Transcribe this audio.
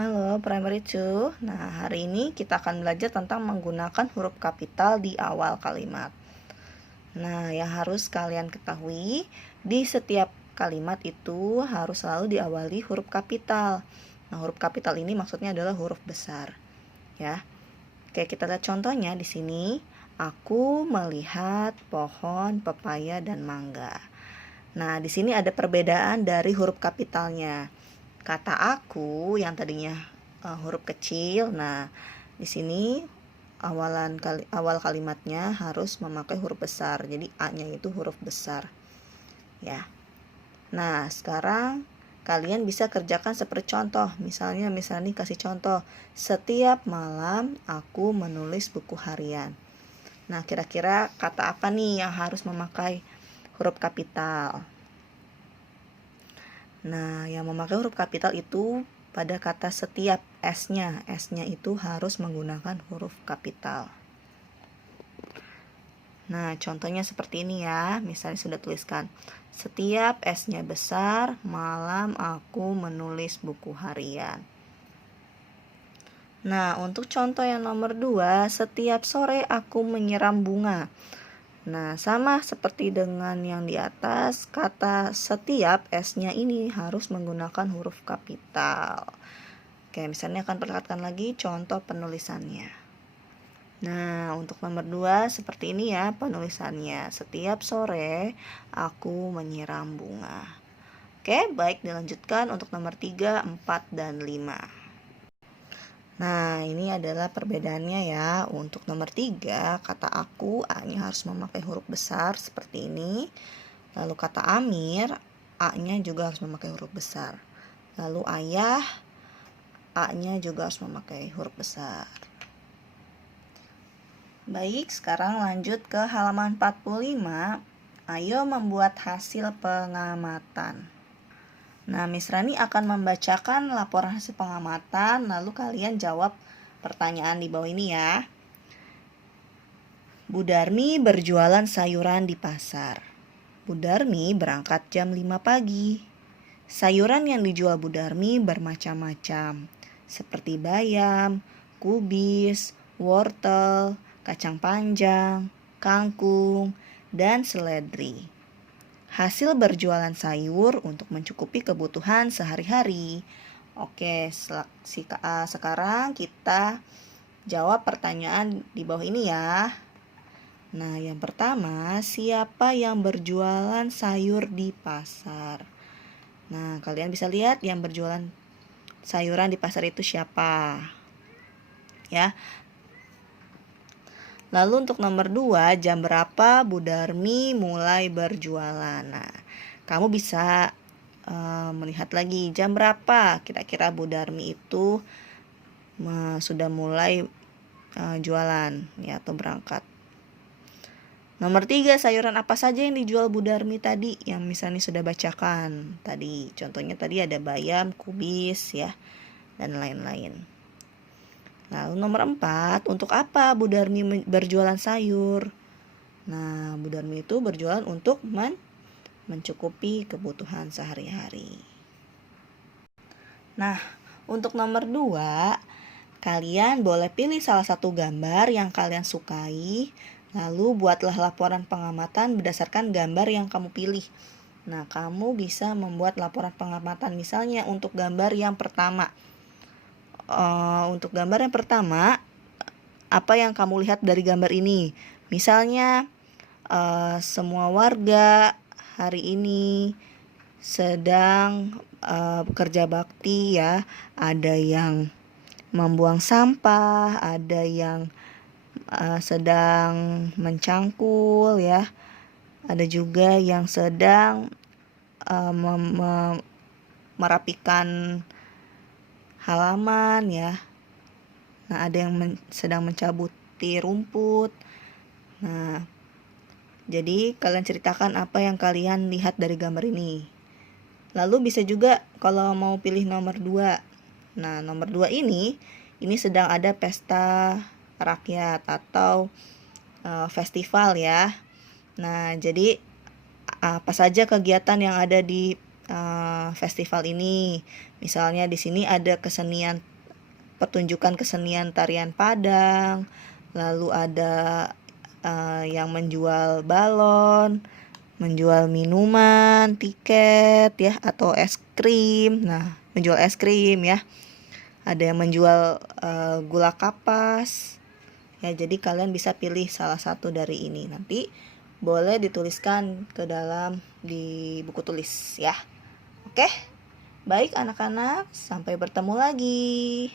Halo Primary 2. Nah, hari ini kita akan belajar tentang menggunakan huruf kapital di awal kalimat. Nah, yang harus kalian ketahui, di setiap kalimat itu harus selalu diawali huruf kapital. Nah, huruf kapital ini maksudnya adalah huruf besar, ya. Oke, kita lihat contohnya di sini. Aku melihat pohon pepaya dan mangga. Nah, di sini ada perbedaan dari huruf kapitalnya. Kata aku yang tadinya huruf kecil, nah di sini awal kalimatnya harus memakai huruf besar. Jadi A-nya itu huruf besar. Ya. Nah, sekarang kalian bisa kerjakan seperti contoh. Misalnya nih kasih contoh. Setiap malam aku menulis buku harian. Nah, kira-kira kata apa nih yang harus memakai huruf kapital? Nah, yang memakai huruf kapital itu pada kata setiap, S-nya. S-nya itu harus menggunakan huruf kapital. Nah, contohnya seperti ini ya. Misalnya sudah tuliskan. Setiap S-nya besar, malam aku menulis buku harian. Nah, untuk contoh yang nomor 2, setiap sore aku menyiram bunga. Nah, sama seperti dengan yang di atas, kata setiap S-nya ini harus menggunakan huruf kapital. Oke, misalnya akan perlihatkan lagi contoh penulisannya. Nah, untuk nomor 2 seperti ini ya penulisannya. Setiap sore aku menyiram bunga. Oke, baik, dilanjutkan untuk nomor 3, 4, dan 5. Nah, ini adalah perbedaannya ya. Untuk nomor 3, kata aku, A-nya harus memakai huruf besar seperti ini. Lalu kata Amir, A-nya juga harus memakai huruf besar. Lalu ayah, A-nya juga harus memakai huruf besar. Baik, sekarang lanjut ke halaman 45. Ayo membuat hasil pengamatan. Nah, Miss Rani akan membacakan laporan hasil pengamatan, lalu kalian jawab pertanyaan di bawah ini ya. Bu Darmi berjualan sayuran di pasar. Bu Darmi berangkat jam 5 pagi. Sayuran yang dijual Bu Darmi bermacam-macam, seperti bayam, kubis, wortel, kacang panjang, kangkung, dan seledri. Hasil berjualan sayur untuk mencukupi kebutuhan sehari-hari. Oke, sekarang kita jawab pertanyaan di bawah ini ya. Nah, yang pertama, siapa yang berjualan sayur di pasar? Nah, kalian bisa lihat yang berjualan sayuran di pasar itu siapa? Ya. Lalu untuk nomor 2, jam berapa Bu Darmi mulai berjualan? Nah, kamu bisa melihat lagi jam berapa kira-kira Bu Darmi itu sudah mulai jualan ya atau berangkat. Nomor 3, sayuran apa saja yang dijual Bu Darmi tadi yang misalnya sudah bacakan tadi. Contohnya tadi ada bayam, kubis ya, dan lain-lain. Lalu nomor 4, untuk apa Bu Darmi berjualan sayur? Nah, Bu Darmi itu berjualan untuk mencukupi kebutuhan sehari-hari. Nah, untuk nomor 2, kalian boleh pilih salah satu gambar yang kalian sukai, lalu buatlah laporan pengamatan berdasarkan gambar yang kamu pilih. Nah, kamu bisa membuat laporan pengamatan misalnya untuk gambar yang pertama. Untuk gambar yang pertama, apa yang kamu lihat dari gambar ini? Misalnya, semua warga hari ini sedang bekerja bakti ya. Ada yang membuang sampah, ada yang sedang mencangkul ya. Ada juga yang sedang merapikan halaman ya. Nah, ada yang sedang mencabuti rumput. Nah, jadi kalian ceritakan apa yang kalian lihat dari gambar ini. Lalu bisa juga kalau mau pilih nomor 2. Nah, nomor 2 ini sedang ada pesta rakyat atau festival ya. Nah, jadi apa saja kegiatan yang ada di festival ini? Misalnya di sini ada kesenian pertunjukan kesenian tarian Padang, lalu ada yang menjual balon, menjual minuman, tiket ya, atau es krim. Nah, menjual es krim ya. Ada yang menjual gula kapas. Ya, jadi kalian bisa pilih salah satu dari ini. Nanti boleh dituliskan ke dalam di buku tulis ya. Oke? Baik anak-anak, sampai bertemu lagi.